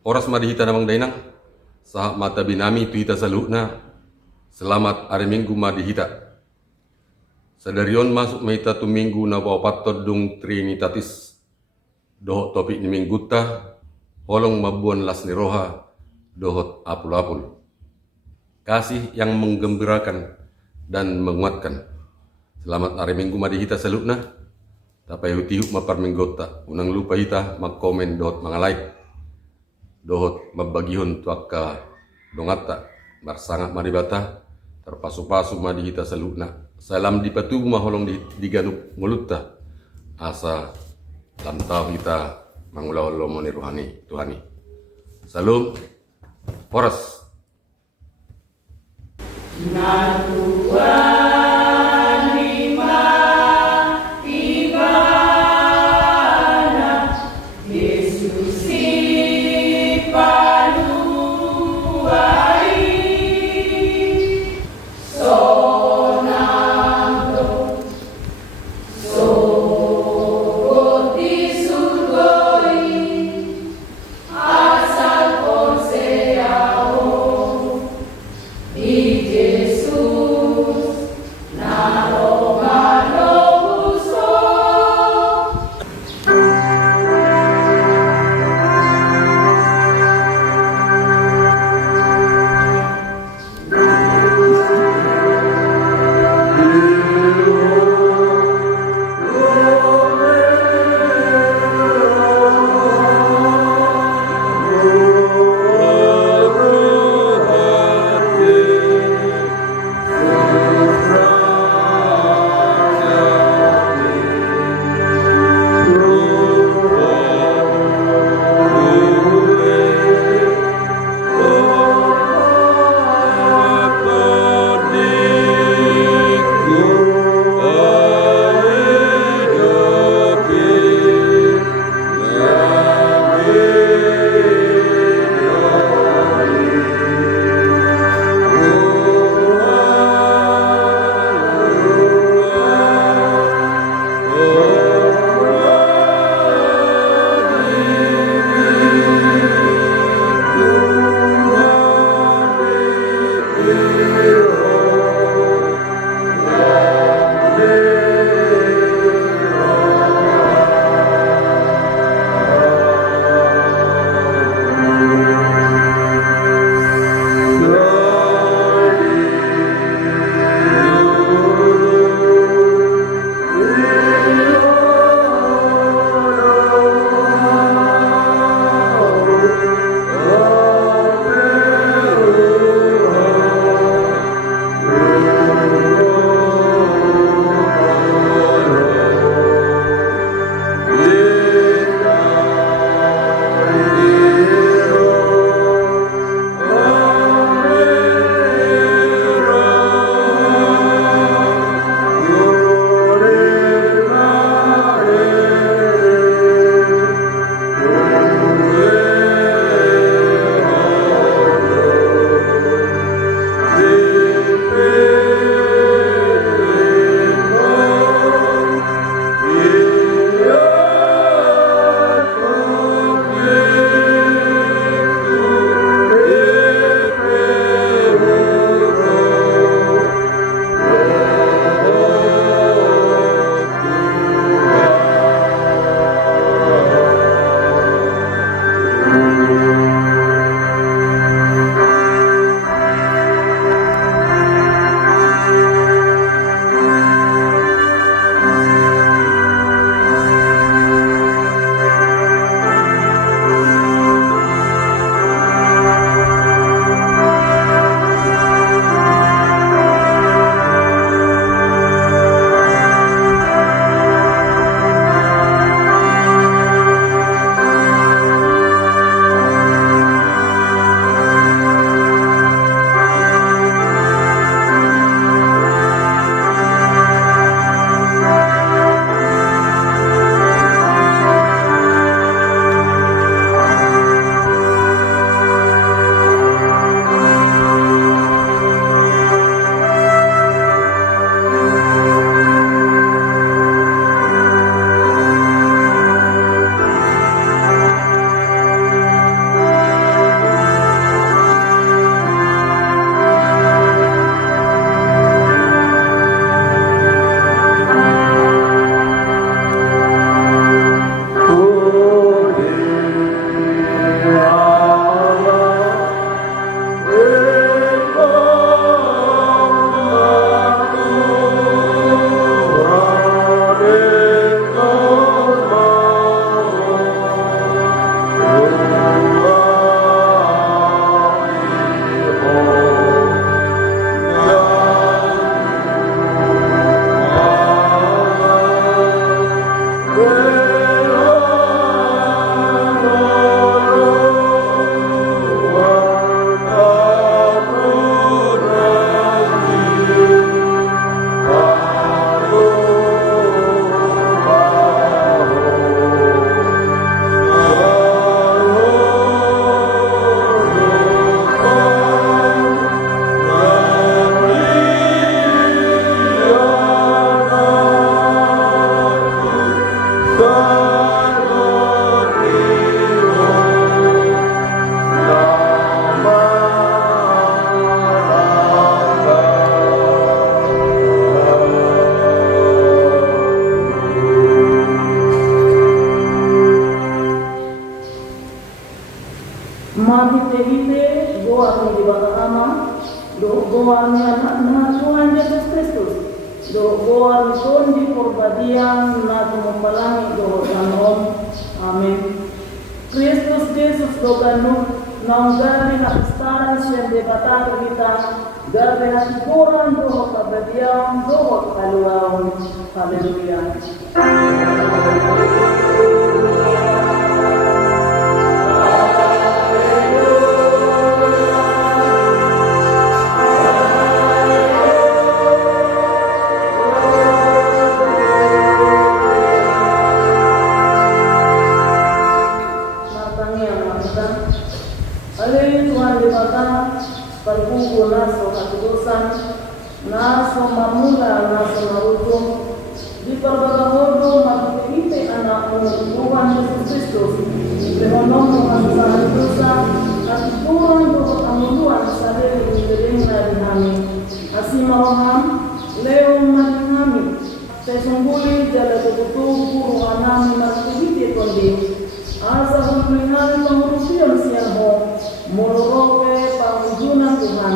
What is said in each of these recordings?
Oras madihita namang dainang, sa mata binami tuita saluna, selamat hari Minggu madihita. Sadarion masuk meita tu minggu na wapatod dung Trinitatis. Dohot topik ni mingguta, holong mabuan las ni roha, dohot apul-apul. Kasih yang menggembirakan dan menguatkan. Selamat hari Minggu madihita saluna. Tapay hutihuk maparminggota, unang lupa hita mag-comment dohot mga like. Dohot mabagihon tuaka dongata marsangat maribata terpasu-pasu madihita saluna. Salam dipatubu maholong diganuk ngulutta asa lantau kita mangulau moni rohani Tuhani. Salam Horas. Jesus Mahite-hite doa ni di Ama, doa ni anak na Tuhan Yesus Kristus, doa ni Tuhan di perbadian na tumumpalangi doa kanom. Amin. Kristus Yesus doganu na gari na istaran siya de batar kita, gari na siguran doa kabadian doa kaluaon. Haleluya. Perbuku naso katudusan, naso mamula, naso marutum, di perbagamodo magpipite anak Tuhan Yesus Kristus, lehonom ang dosa, at ituran doon ang muluan sa leling na dinami. Asimaraham, leong madinami, sa sungguli jala tututug puro anami magpipite kundi, asa hulmingan pangurusiyan siya ho, mulorope pangujunan Tuhan,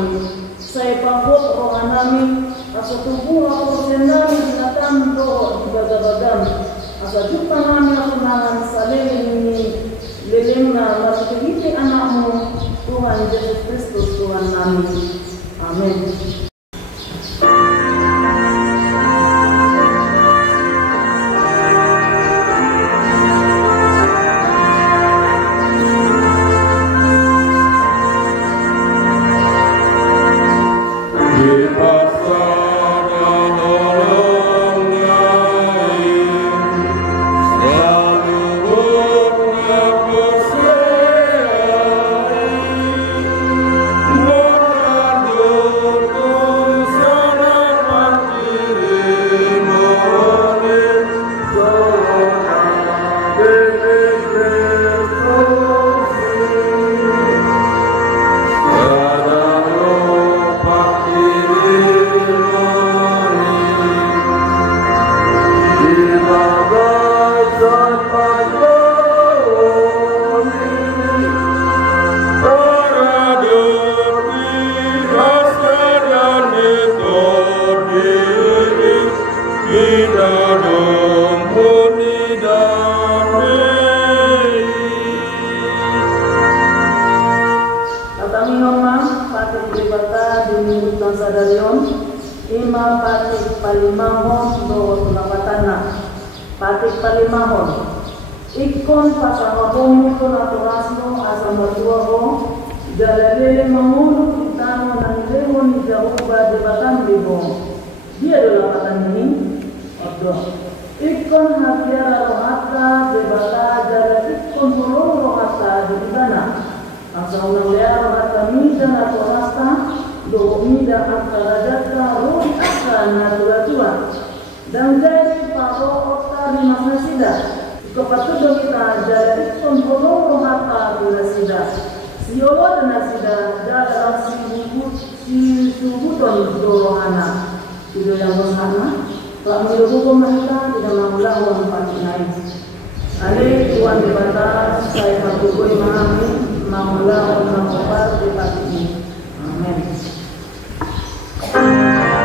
sa ipakot rohan namin, asa tubuh ako senami dinatan do di bagabagam, asa juta namin ako naman sa liling na matipigiti anakmu Tuhan Yesus Kristus Tuhan namin. Amen. Patik palimahon, ikon pasangabong ito na turasno asang matuaho, jalalele mangulog itano ng lewon ni Jehovah di batang libong. Dia adalah batang ini, ikon hakiara rohata di bata jala ikon pulong rohata di bidana. Asang unang rohata mida na turasta, do mida akarajata rohi asa na tua-tua. Dan dari paro di Masnasida, kepatudo kita jalan pembolong rohata di Nasida, siolo dan Nasida jalan si subuton dorohana, itu yang bersama. Kalau menurut mereka tidak mengulang uang patinai. Ale tuan debata saya patuh memahami mengulang uang obat di patini. Amin. Hallelujah.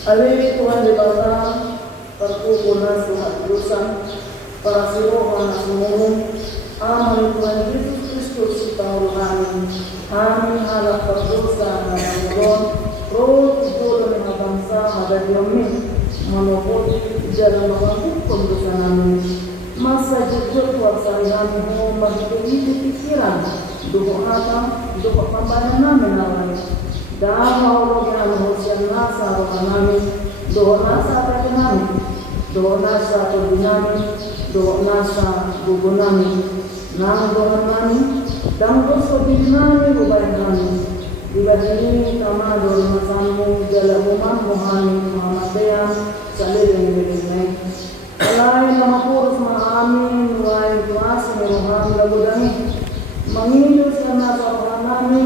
Ali Tuhan di bata perkukunan Tuhan dosa para sirohan semua amal Tuhan Yesus Kristus tahu kami halak berdosa dan menurun roh itu dan bangsa ada diamin menopoti jalan mengampun dosa kami masa jujur kuasa kami memberi pikiran dukung apa dukung pembanyaan kami dan Allah yang mengusian nasa rohani doa nasa kami doa nasa kami doa nasa gugunami nang doa kami dan dosa binami rubayan kami dibanding kama doa masamu jalan rumah mohani Muhammadian salirin bilinai alai nama kurus ma'amin nuai tuasi merohani labudani mengindus karena sopahan kami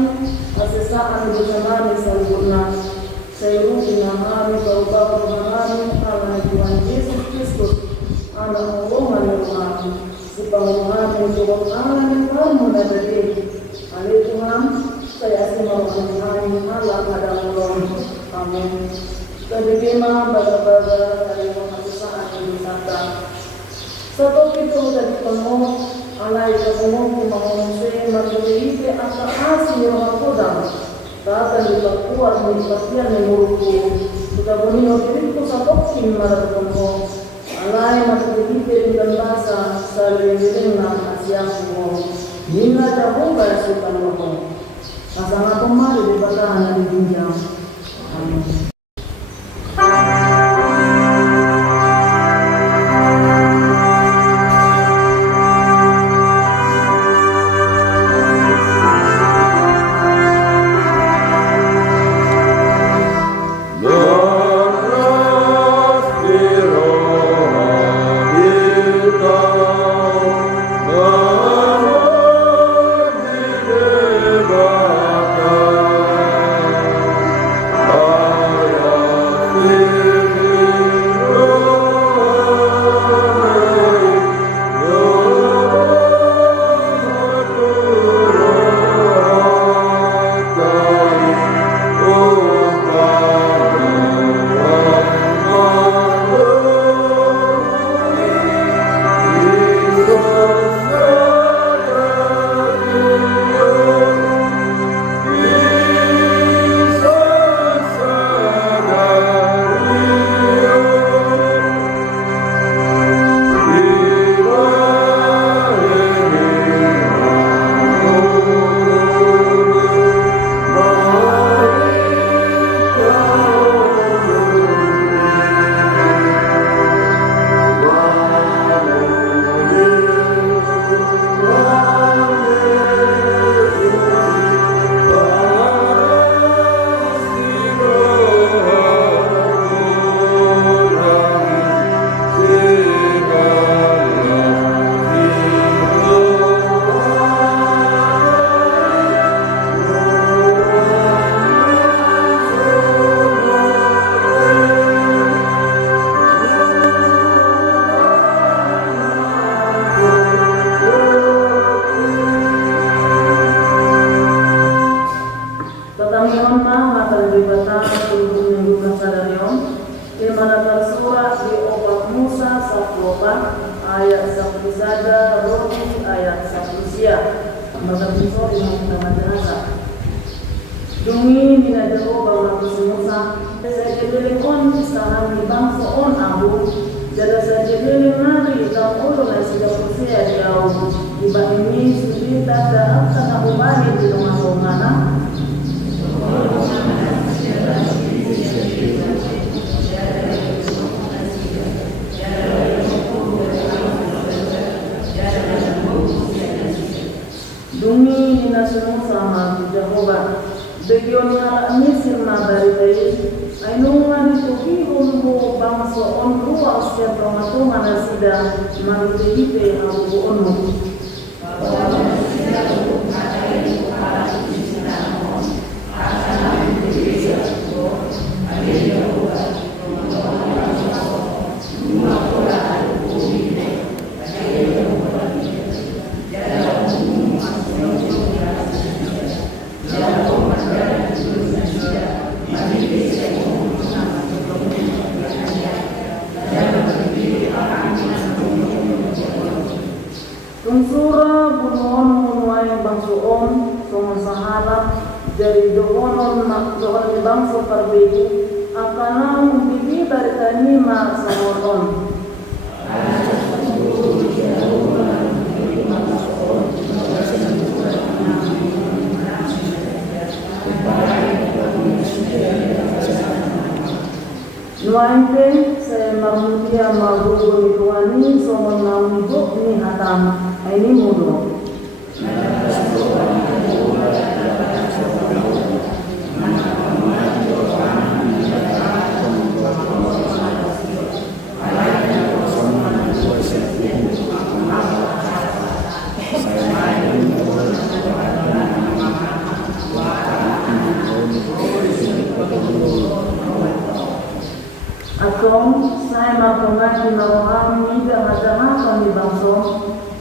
asesaan bersama salibutna sayru binahami kau-kau kami karena Tuhan Yesus Kristus anak Allah menerima si penguruhan untuk Allah yang kamu nadari alih Tuhan saya asimau kami Allah pada Allah amin kedekima baga-baga dari pengasesaan yang disata satu itu dari penuh alai kamu mengungsi memberi ke angka asing yang kodam kata diperkuat dipastian yang muruku sudah bunyi diriku satokin marah kamu alai memberi ke dalam bahasa saling dilengah asiang semua hingga jauh bersukan kamu pasangan pemari di batahan di jinjang amin. Dungi mina jero bawang kusimusa, saya jadi on saham di bangsa on abu, jadi saya jadi nari dan ulu nasi dapusia jauh di ini sudah tak akan abu bani di rumah mana. Dungi mina semua sama Jehovah. Begion hal misir na dari tadi, ainungan itu kihumbu bangsa on ruas yang pematungan asida mangtiite abu onmu. bangsa perbegu akan membibi dari kanima samoton. Nuante se marmutia magugo ni tuani somon naudo ni hatam ini mudo. Akong saya mapungan kinarohang nida madama kami bangso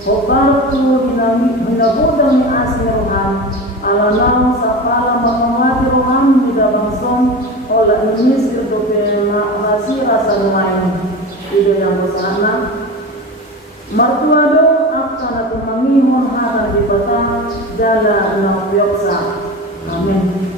Hopartu hinabudang ni asli roham Alanang sa pala mamamati roham nida bangso Ola inisir dope mahasira sa lumayan Ida yang bersana Martuado akan aku mamihon hakan di petang Jala na pioksa Amin.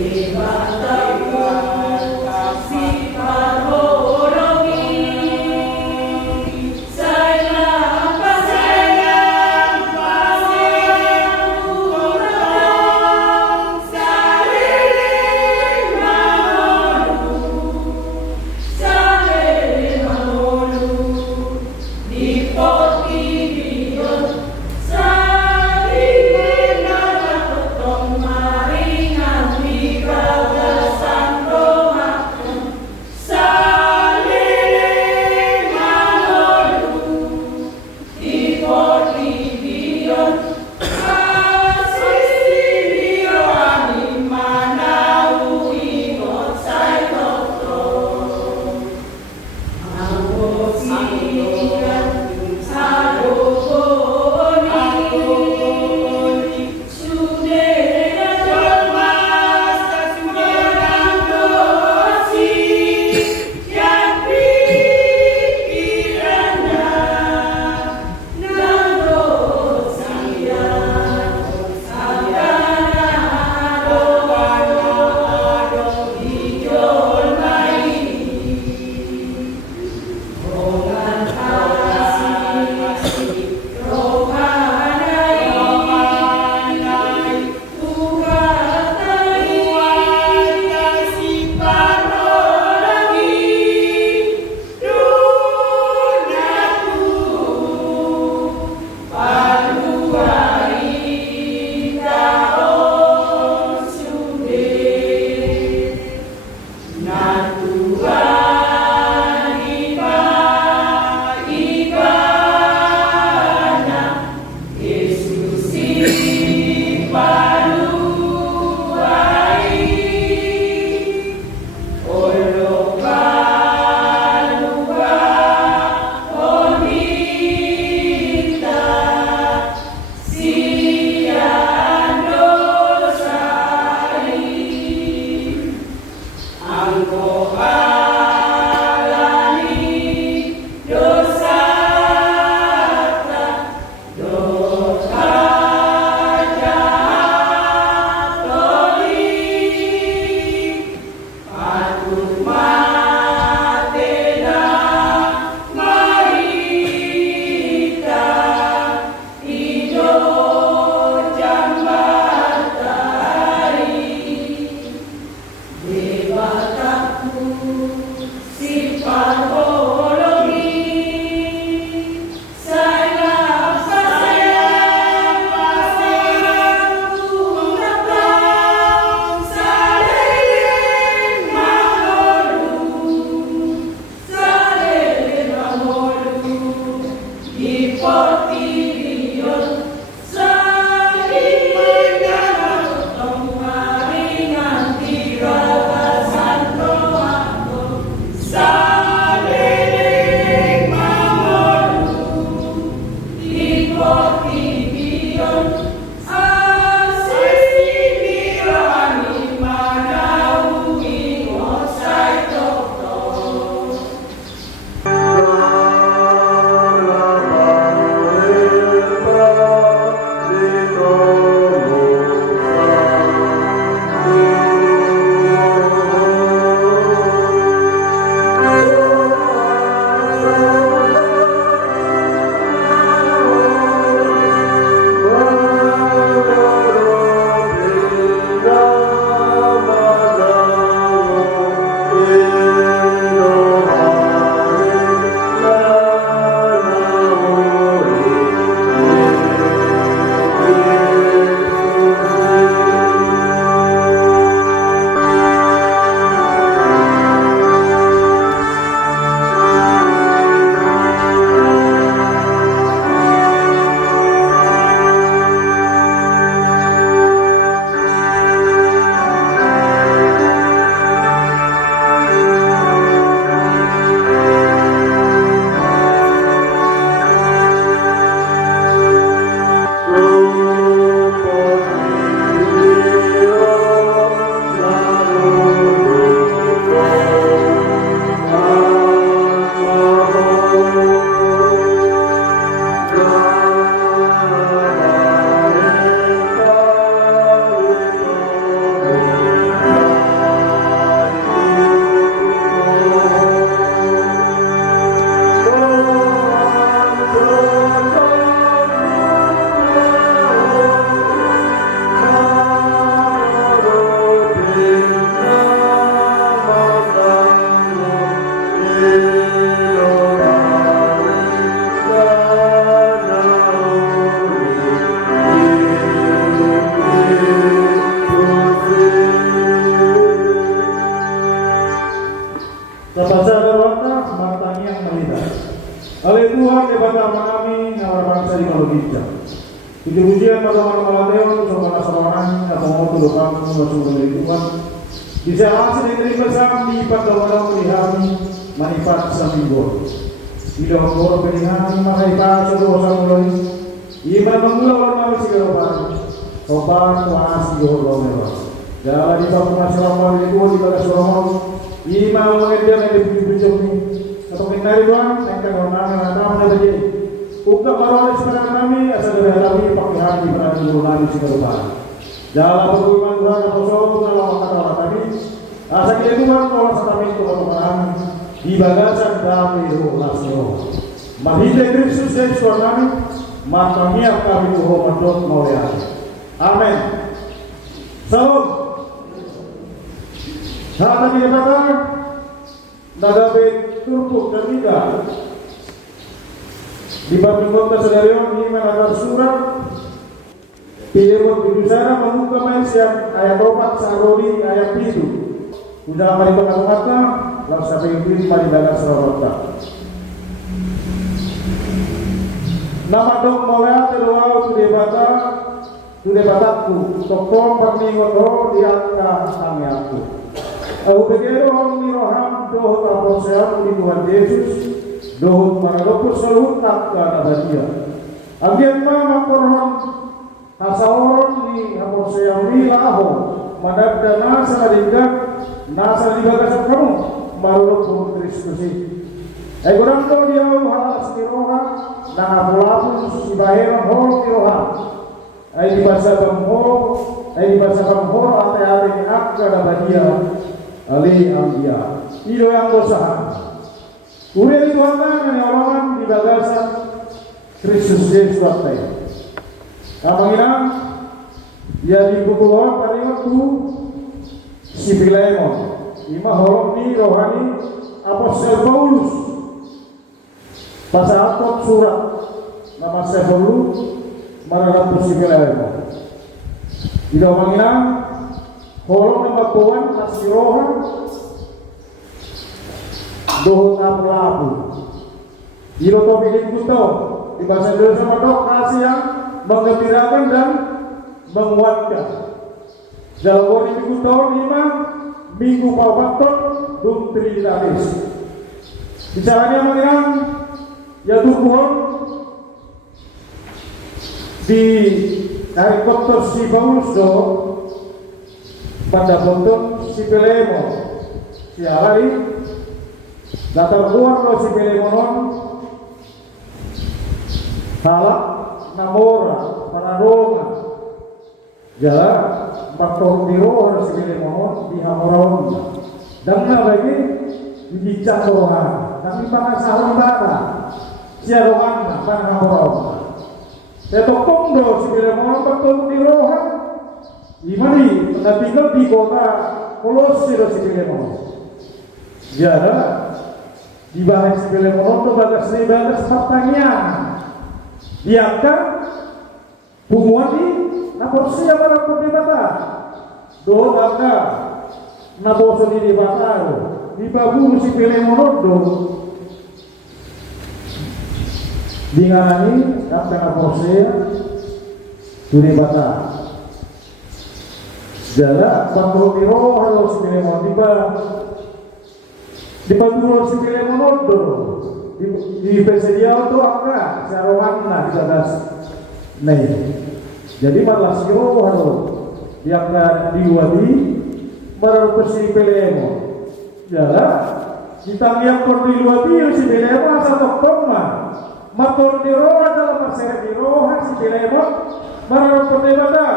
Deva sumber lingkungan bisa hasil dari bersama di pagkawalang lihami manifat sa minggo. Ilo ko pilihan makaipa sa dosa mulai iman mengulawar kami sigarapan sopan tuas sigoro mewa dalam di papungan surama lingkungan di bagas surama iman mengendian yang dibujuk ni atau kenari doang yang kan orang yang tahu mana saja ukap marwah sekarang kami asal dari alami pakai hati berani nurani sigarapan dalam perhubungan Tuhan dan Rasul dalam kata kami asal kita Tuhan kalau satami Tuhan kami di bagasan damai roh lasio mahide Kristus dan Tuhan kami matangnya kami Tuhan mandok maulia amin salam saat kami katakan nadabe turtuk dan tiga di batu kota sedarion ini mengajar surat Pilih bidusara membuka manusia ayat 4 sarodi ayat 7. Sudah mari kata-kata lalu sampai itu mari dalam surata. Nama dok mulai terlalu sudah bataku tokong perningono di angka kami aku. Aku begitu orang miroham doh taposean di Tuhan Yesus doh maradopus seluruh tak ada dia. Agian mama korban hasaon ni haposea wilaho madagda nasa dibagas kamu marulok pun Kristus ay kurang to dia halas kiroha na apulapun si baheron hol kiroha ay dibasa bamhor ate-ate ni akka da badia ali ambia iyo yang dosa uri itu ni orang dibagasan Kristus Yesus waktu Kamanginan ya dibukuhan pada waktu si Filemon ima holok ni rohani Apostel Paulus pasal atot surat nama sebelu marah si Filemon di kamanginan holok nama Tuhan kasih rohan dohon apelapu di roto bikin kutau di bahasa Indonesia madok kasih yang menggembirakan dan menguatkan. Dalam kode minggu tahun 5 minggu pawaton dum trinitatis. Bicaranya mengenai ya Tuhan di dari kotor si Paulus do pada kotor si Filemon si Alari datang keluar lo si Filemonon salah namora para Roma jala baktor biro harus Filemon di Hamoron dan lagi di Cakrohan kami panasahon bara siarohan pan Hamoron tetokong do si Filemon baktor biro imani tinggal di kota Kolose do si Filemon jala di bahas si Filemon to bagas pertanyaan diangkat hubungan di naporsia para pendeta do angka naposo di bataro di babu si Filemon do dingani kata naporsia di bataro jala patro biro halo si Filemon di patro si Filemon do di Persedia itu angka sarowana di atas nih jadi malah siro halo yang diwadi baru persi Pelemo jala kita lihat kordiluadi si Pelemo asal tokma matur diroha dalam masyarakat diroha si Pelemo baru perdebata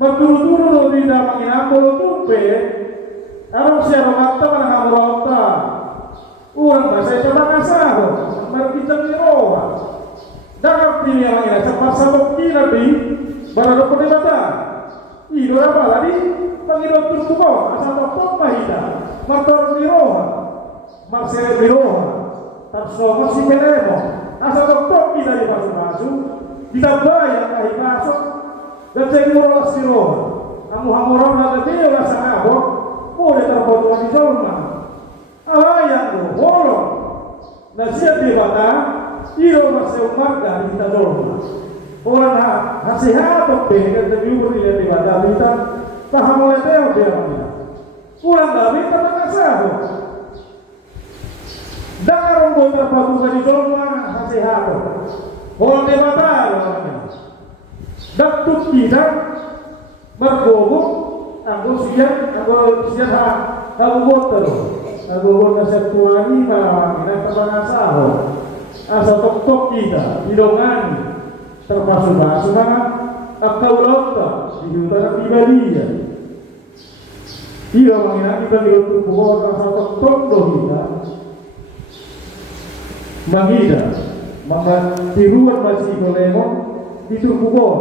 berturu-turu di dalam inambolo tumpe harus siapa kata mana hamurauta uang bahasa coba kasar, berbicara di roa. Dalam dunia ini cepat sabuk nabi baru perdebatan. Itu apa lagi? Pengidot turbo asal topong mahita, motor di roa, marsel di roa, tersoma si Pelemo, asal topong kita di masuk, tidak bayar kali masuk dan saya nguras di roa. Kamu hamuran ada dia rasa apa? Boleh terpotong di zona. Alayang bolong nasihat di bata iro masih umarga kita dorong orang nasihat apa pengen terjubur di bata kita Tahan mulai teo dia mana? Ulang gabi terpaksa. Darong buat terpatukan di Joma nasihat. Orang dewasa namanya. Datuk kita bergabung, aku siap aku buat terus. Aku buat nasihat Tuhan ini malam ini terpaksa. Asal tok kita hidungan terpaksa akal lauta di utara pribadinya. Iya mengenai kita hidup kubur asal tok kita menghida tiruan masih kolemon di kubur.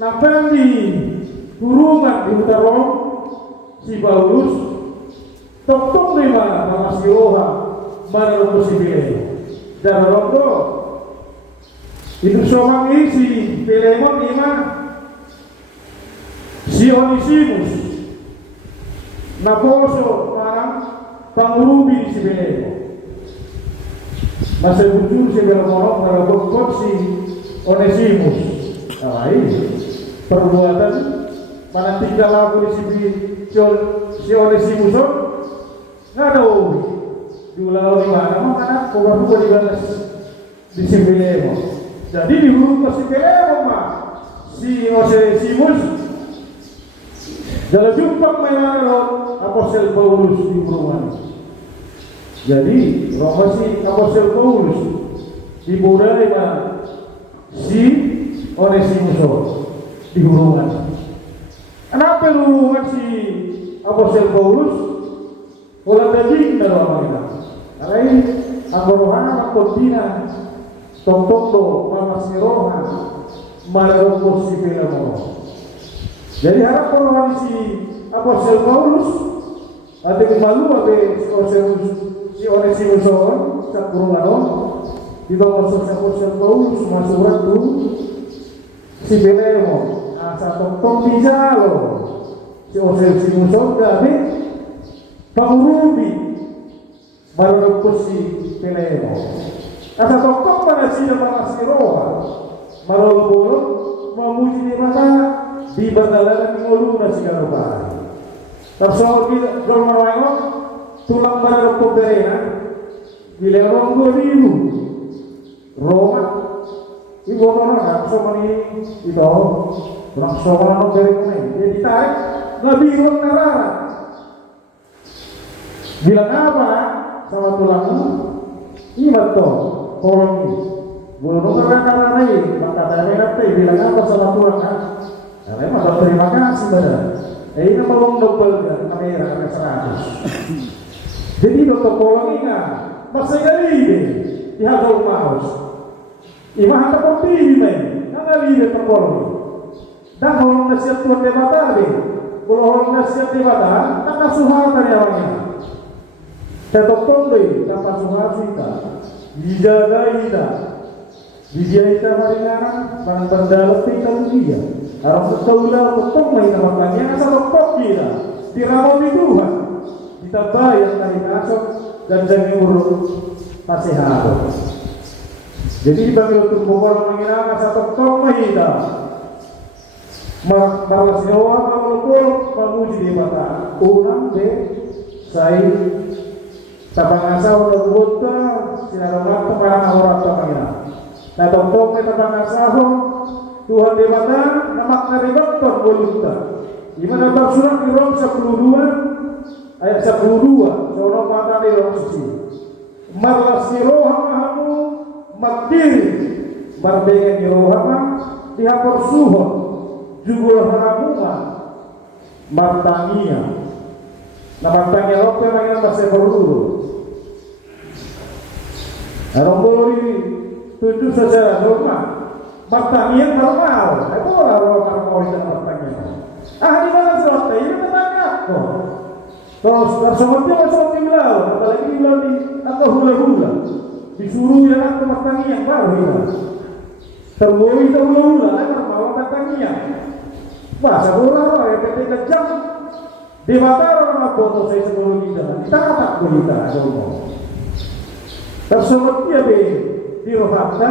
Nampak di kurungan di utara si Paulus tok di mana si Roha mana si Filemon dan Rondo itu seorang isi Filemon lima si Onesimus Naposo parang pangurubi si Filemon masa muncul si Filemon kalau si Onesimus perbuatan mana tinggal lagu si Onesimus nggak ada diulang di mana makanya keluar dibalas di si Filemon. Jadi di rumah si Filemon si Onesimus dalam jumpa melarang Apostel Paulus di rumah. Jadi rumah si Apostel Paulus dimulai si Onesimus di rumah. Kenapa rumah si Apostel Paulus? Olah daging dalam mereka. Karena ini rohana kontina tong-tong mama si rohan malah si Filemon. Jadi harap rohani si Apostel Paulus ada malu ada si Onesimus sa kurungan di bawah si Apostel Paulus masuk waktu si Filemon asa tong-tong dijalo si Onesimus gabi pangurubi baru si Filemon. Asa tokong pada si Roha marulupulun memuji di mata di badalan ngulu na si Garupa. Tapos kita kalau marayo tulang pada pagderena bila orang gorilu Roma ibu orang so mani itu orang so orang dari mana dia ditarik ngabirun narara. Bilang apa sama tulangmu? Ini betul, tolong ini. Belum karena ini, maka saya bilang apa sama tulang kan? Saya mah terima kasih benar. Ini mau double kan, kamera 100. Jadi dokter tolong ini kan, masih kali ini di hadal maus. Imah ada kopi ini, kali ini terbolong. Dan kalau nasihat Tuhan debatan, kalau nasihat debatan, tak kasuhan dari orangnya. Tetap deh, tanpa suhasita, dijaga ita, dijaga maringan, pandandalam kita dia. Harus setaulah tetap main makanya asal tetap kita, dirawat di Tuhan, kita bayar dari kasut dan jangan urut nasihat. Jadi bagi untuk pokok mengira asal tetap kita, malas nyawa maupun memuji di mata, ulang deh, saya tabangasa udah buta sinar mata para orang tabangina. Nah tonton kita tabangasa Tuhan di mata namak dari dokter bolutta. Gimana bab surat di Rom 12 ayat 12 seorang mata di Rom suci. Marlas roha mahamu makdir barbengen roha dihapor suhon jugul haramunga martania. Nama tanya waktu yang masih berdulu. Orang boleh tujuh secara normal. Martanian normal. Itu orang mau tidak martanian. Di mana surat ini bertanya aku. Terus seperti macam di bilang, apalagi di bilang di atau hula-hula. Disuruh yang aku martanian baru ya. Terboleh hula-hula, kan mau martanian. Masa orang yang ketika jam di mata orang foto saya sebelum kita, kita tak boleh kita ngomong. Tersebut dia di rohakta,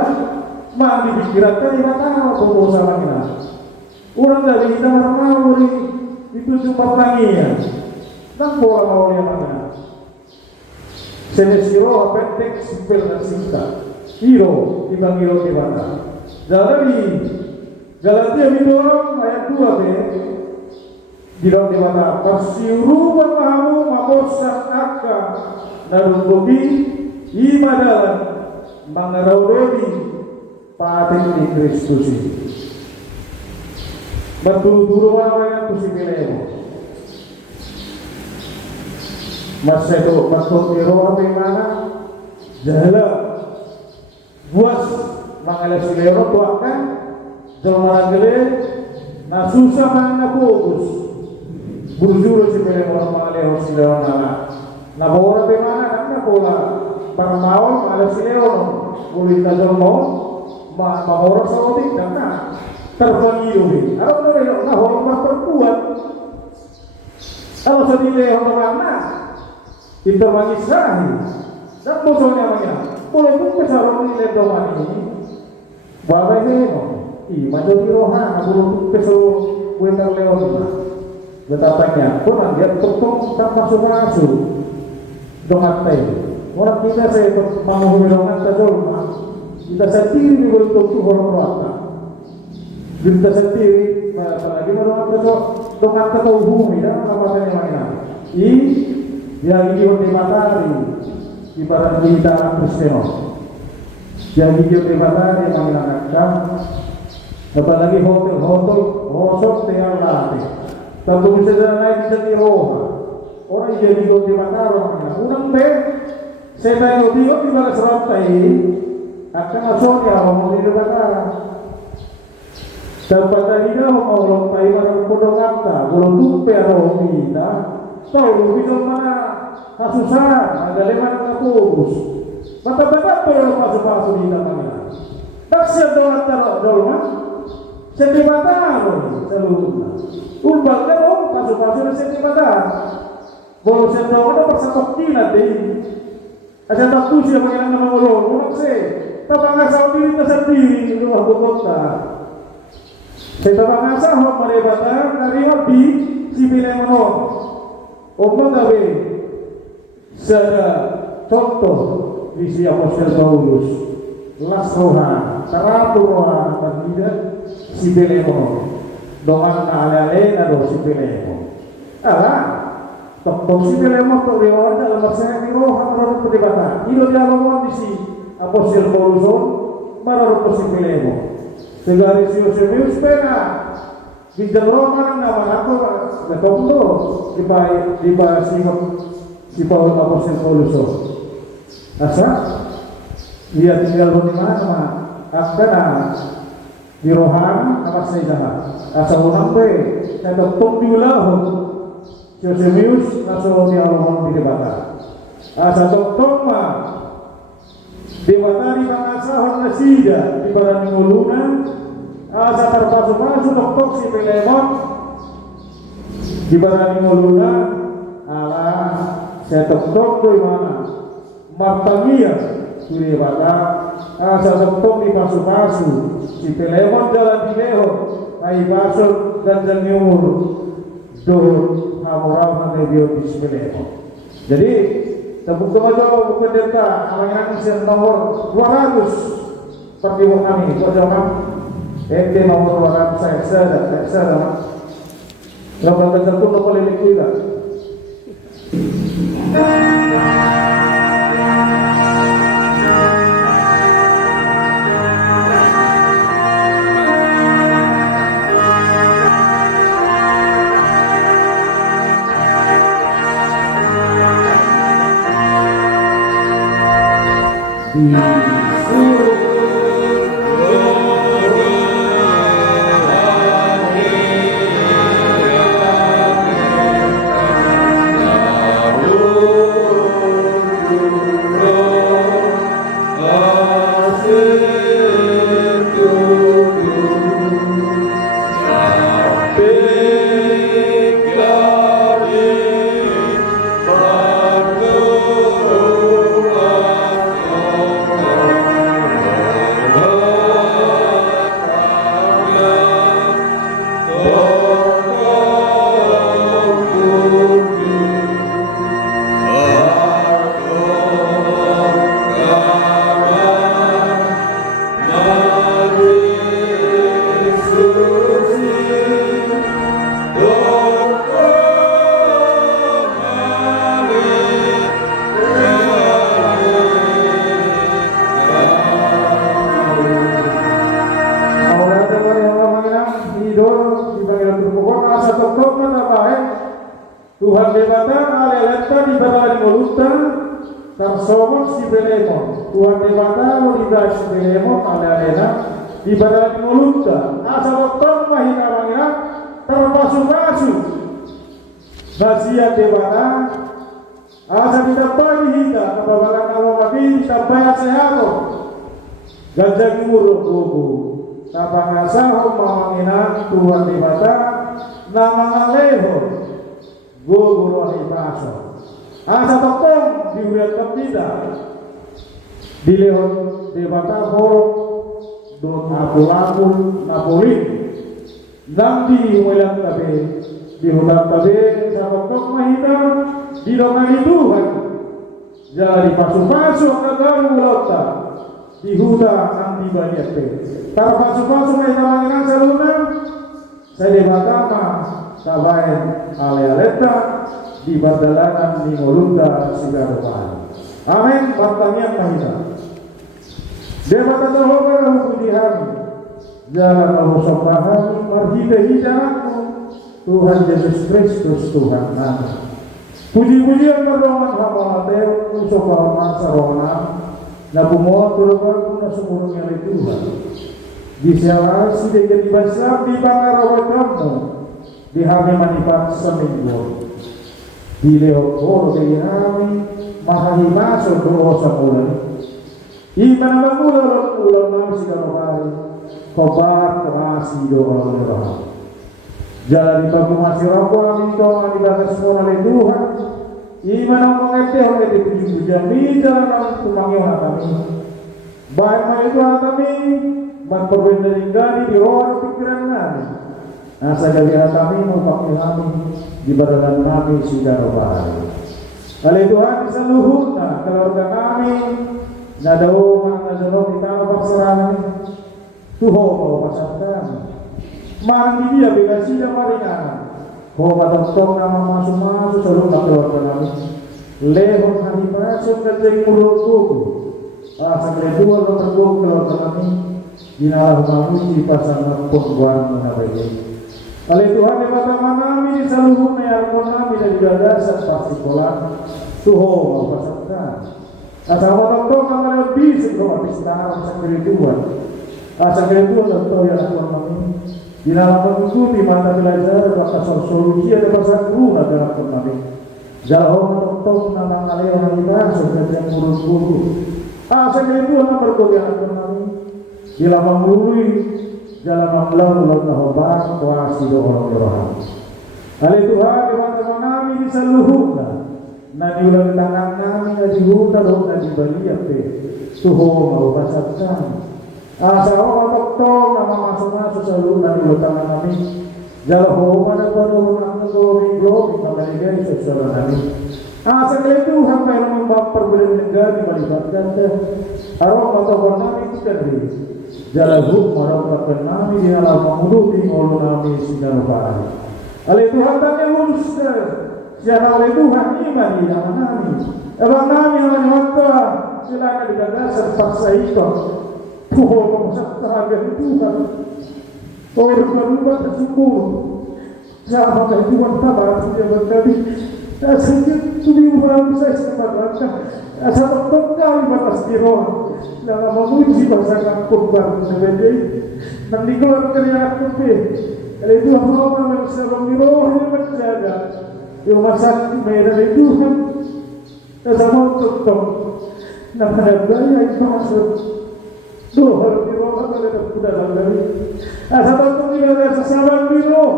mah dipikirkan di mata foto sama kita. Orang dari kita normal itu cuma pertanian. Nang bola mau yang mana? Senesiro pendek sipil dan singkat. Hero ibang hero di mana? Jadi Galatia bidorong ayat 2 di dalam di mana persiuru mamamu maborsan akka narumbuki imadalan mangaraudodi paten di Kristus. Betul-betul orang yang kusibilemo. Mas itu betul hero apa mana? Jala buas mangalas silero tuakan jelma gele na susah mana fokus. Burjuro si pele orang mangalero silero na bawra pe mana na pola para mawon ala silero boleh tajolmo mawra sa otik na terpangiyo ni. Ano na hormat perempuan. Kalau sedile hormat kita mengisahi dan bosonnya mana walaupun pesaron ini lebawan ini bawa ini majul kirohan walaupun pesaro wentar leon betapanya kurang dia tepung tak masuk dongat teh orang kita saya mau dongat tajol kita sendiri di bentuk tu orang rata kita sendiri apalagi mau dongat tajol bumi dan apa tanya mana yang hidup di matahari ibarat kita Kristeno yang hidup di matahari yang menangkap apalagi hotel hosok tinggal latih tentu bisa naik jadi roh orang yang hidup di matahari unang be saya tanya dia di mana serantai akan asal ya mau di matahari tempat tadi dah mau lontai mana kodok kata belum tumpe roh kita tahu bisa mana kasusah ada lewat kabus mata-mata perlu masuk di dalamnya tak sedang terlalu sedih mata selalu umbal kalau kasus-kasus sedih mata boleh sedang ada persatok kina deh ada tak tuh siapa yang nama ulun ulun sih tak ngasah diri tersendiri di rumah kota saya tak ngasah mereka dari hobi si bilang Omong gawe secara contoh visi Apostol Paulus lasroha teraturoha dan tidak si belemo doang ale-ale nado si belemo tok si belemo tok lewat dalam bahasa Inggris harus perdebatan itu dialog di si Apostol Paulus marah si belemo segala si Yosebius pena di Jerman nama aku betul di si Paulus Apostol Paulus asa dia tinggal di mana akan di rohan apa saja asa orang pe saya tok diulah Josephus naso di alomon di debata asa tok mah di batari bangsa orang sida di barang nguluna asa terpasu-pasu tok si pelemon di barang nguluna ala saya tok di mana martamia kiri bata asa tok di pasu-pasu si pelemon jalan di leho ai basur dan janyur do hamuram na bio di pelemon jadi tepuk tangan bukan data orang yang nomor 200 pertiwang kami pojok ente nomor 200 saya kalau betul tuh boleh dikira pokok mata baik Tuhan debata aleleta di bawah moluta tarsomon si belemon Tuhan debata molida si belemon alelena di bawah moluta asa pokok mahina mahina terpasu-pasu nasia debata asa kita pagi hita kababalan kalau mati kita bayar seharo gajah nguruk buku tapangasaho mamangina Tuhan debata nama ngaleho guru paso asa tokong diuliat kepida dilehon debata horok don apul-apul napolin nanti uliat kabe dihutan kabe sa tokong mahina dilongan Tuhan jadi pasu-pasu kagalu ulota dihuda nanti banyak pe tar pasu-pasu mahina manginan saluna saya debatama kabayan ale-aleta di bardalanan di molunda sigaropan. Amin. Pertanyaan mahina. Debata terhubung hukum dihami. Jalan al-Musa kami marhida-hidaku Tuhan Yesus Kristus Tuhan nama. Puji-pujian berdoa hamba Mateo Musa kehormatan sarona. Na pumoa turun na sumurungnya oleh Tuhan. Di siarasi dengan dibasar di bangarawa kamu. Di hari manipat seminggu di leokor dari kami mahahi masuk berosa mulai iman bangulah ulang nasi kalau hari kobar kerasi doa doa jalan di pagi masih rokok kami doa di batas semua oleh Tuhan iman mengerti oleh dipuji-pujian di jalan tumangion kami baik itu kami berperbedaan di orang pikiran kami. Asa galian kami mupakil kami di badan kami sudah robai. Oleh Tuhan seluruhnya keluarga kami nadau nadau kita pasrah Tuhan mau pasang kami. Mandi dia bebas tidak maringan. Kau batang nama masuk seluruh keluarga kami. Lehon hari masuk kerja muruku. Asa kedua keluarga kami. Dinalah kami pasang pembuat menabai. Oleh Tuhan yang pertama kami seluruhnya yang pun kami dari dasar pasti kolam Tuhan mau pasangkan asal waktu kami lebih sebelum istana sampai Tuhan asal Tuhan tentu yang kami di dalam mengikuti mata belajar bahkan solusi ada pasal guna dalam kami jauh tentu nama kalian yang dibahas dan buruk-buruk asal Tuhan bergoyang kami di dalam mengurui jalan mamlau lalu nahobar kuasi doa orang. Oleh Tuhan di teman kami di seluruhnya. Nadi ulang tangan kami nadi huta doa nadi baliak pe. Tuhan mau pasatkan. Asal orang tong nama masuk selalu nadi ulang tangan kami. Jalan mana penuh nama glory kembali sesuatu kami. Asal itu hamba yang membawa perbedaan negara melibatkan arwah atau kami kita beri. Jalan hukum orang kami di dalam menguruti oleh kami sinar bahari. Oleh Tuhan tanya urus siapa oleh Tuhan iman di dalam kami. Ebang kami hanya waktu silakan dikatakan paksa itu. Tuhan memusat terhadap Tuhan. Orang berubah tersyukur. Siapa Tuhan tabat dia berkali. Sedikit tujuan saya sebenarnya. Asal kami batas di roh. Dalam memuji pasangan kurban sebagai dan dikeluarkan yang aktif. Kalau itu Allah yang sebelum roh yang menjaga di rumah sakit merah itu kan sama tutup. Nah ada gaya itu masuk doa di roh ada dalam dari. Asal kami ada sesama di roh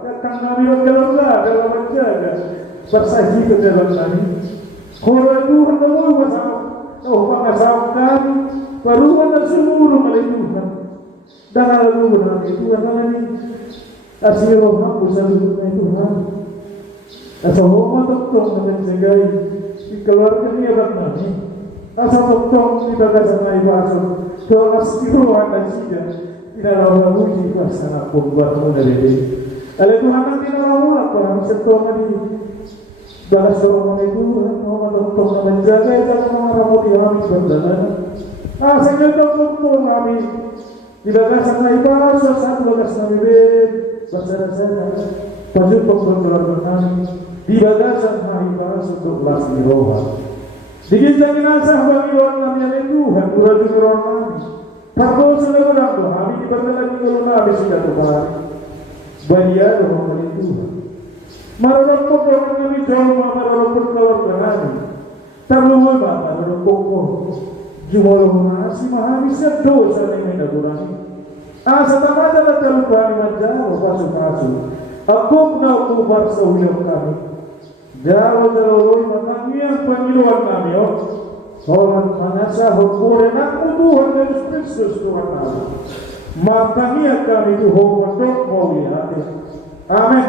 datang kami dalam menjaga bersaji ke dalam kami. Kalau itu menunggu bersama pengasakan perubahan dan seluruh meliputan dan lalu berarti Tuhan kami asih roh aku seluruhnya Tuhan asal hormat tokong dengan segai dikeluarkan dia kami asal tokong di bagasan air masuk doa astirohan dan sida tidak lalu uji pasana pembuatmu dari dia oleh Tuhan nanti lalu apa setua kami balas dorongan itu mau tokong menjaga dan mengarahkan kami berjalan sehingga tokong kami tidak akan sampai bahasa satu bagas kami bersama-sama Pasupok berkeluarga kami di bagasan hari baras untuk lasmi roha. Digincangin asah bagi orang kami yang Tuhan, kurang orang kami. Takut selalu orang Tuhan, kami diperlagi kalau kami sudah kembali. Badia orang kami Tuhan. Marah pokok kami jauh marah berkeluarga kami. Terlalu marah pokok. Jumlah masih mahami sedosa yang mendagurangi. Asa tamada na terlalu kami menjauh pasu-pasu. Aku na kubar sa ulang kami. Jauh-jauh matang yang pemiluan kami. Orang manasa hukuran aku Tuhan Yesus Kristus Tuhan kami. Matang yang kami Tuhan untuk mau lihat. Amin.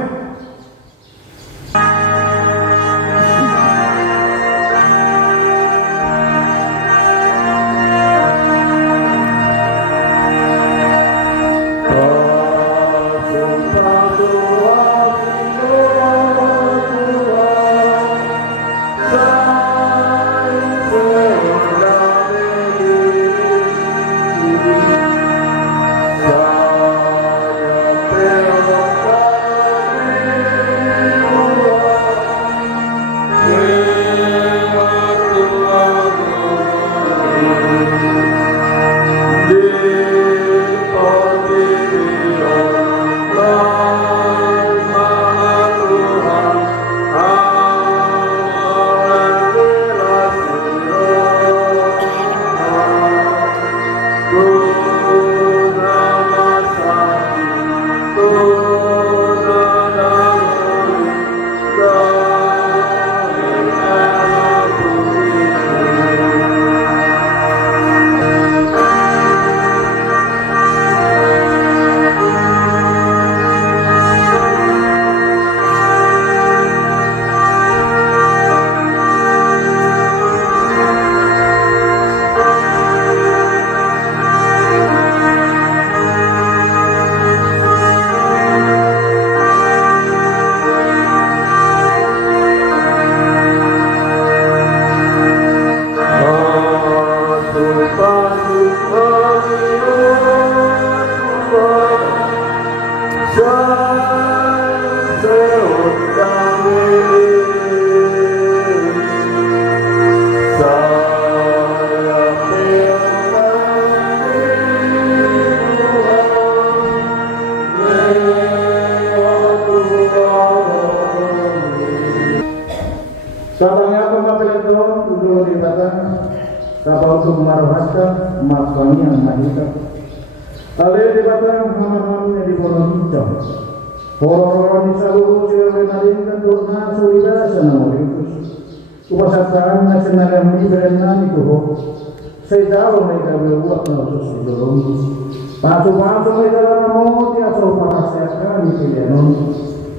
Sabangnya pengambilan Tuhan duduk di batang kapal untuk maruhasta makami yang mahita. Ale di batang hama-hamanya di Pulau Hijau. Horor di saluruh silakan nalinkan turna surida sana Olympus. Upasapaan na sinagang liberan nami ko. Sa daw may kabiluwak na usus idolong. Paso-paso may dalang mo di asaw pakasaya ni Pilianon.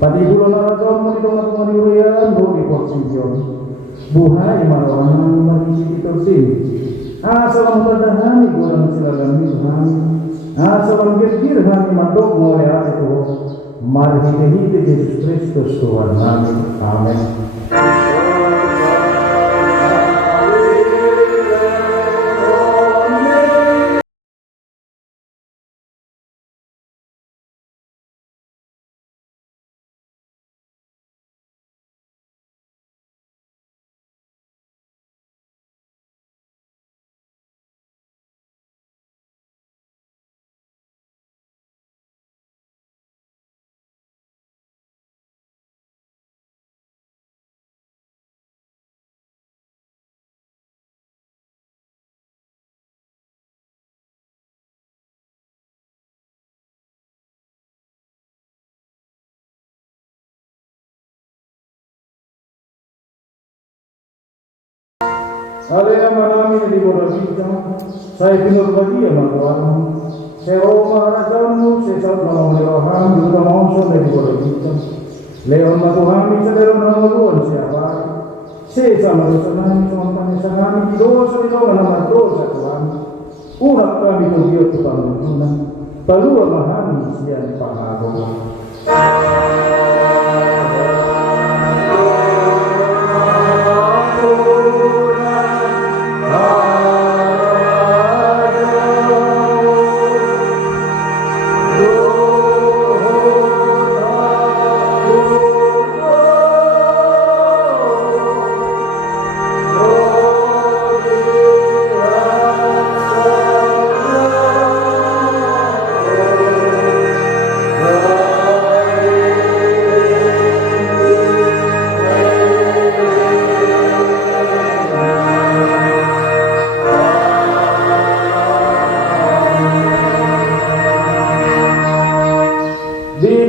Pati bulan Ramadan mo ditong at maniurian do di Porsisyon. Buhay malawanang magiging itorsin. Asa ang tadahani gulang sila gamitan. Asa ang gilgirhan mandok mo ay ito. Marhite-hite Jesus Kristus Tuhan namin. Amen. Alena manami di Pulau Hijau, saya pinurbadia makuan. Saya maharajamu, saya saat malam lerohan, juga mongso dari Pulau Hijau. Leon matuhami, saya leron namaluan siapa? Saya sama dosanami, sama panisangami, di dosa nama dosa Tuhan. Urak kami tugiyo ke pangunan, palua mahami siyan pangagoan.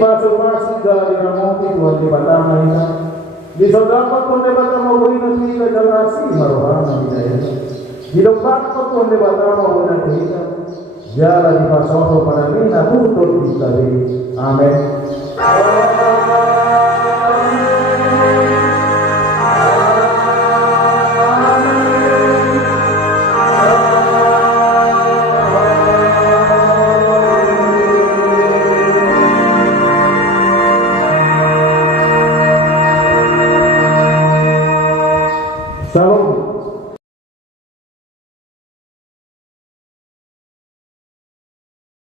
masuk-masuk dalam diramoki Tuhan di batama ina. Di sodapat Tuhan di batama wina kita jalasi marohana hidayah. Di depan Tuhan di batama wina kita. Jala di pasoho pada mina tutur kita. Amin.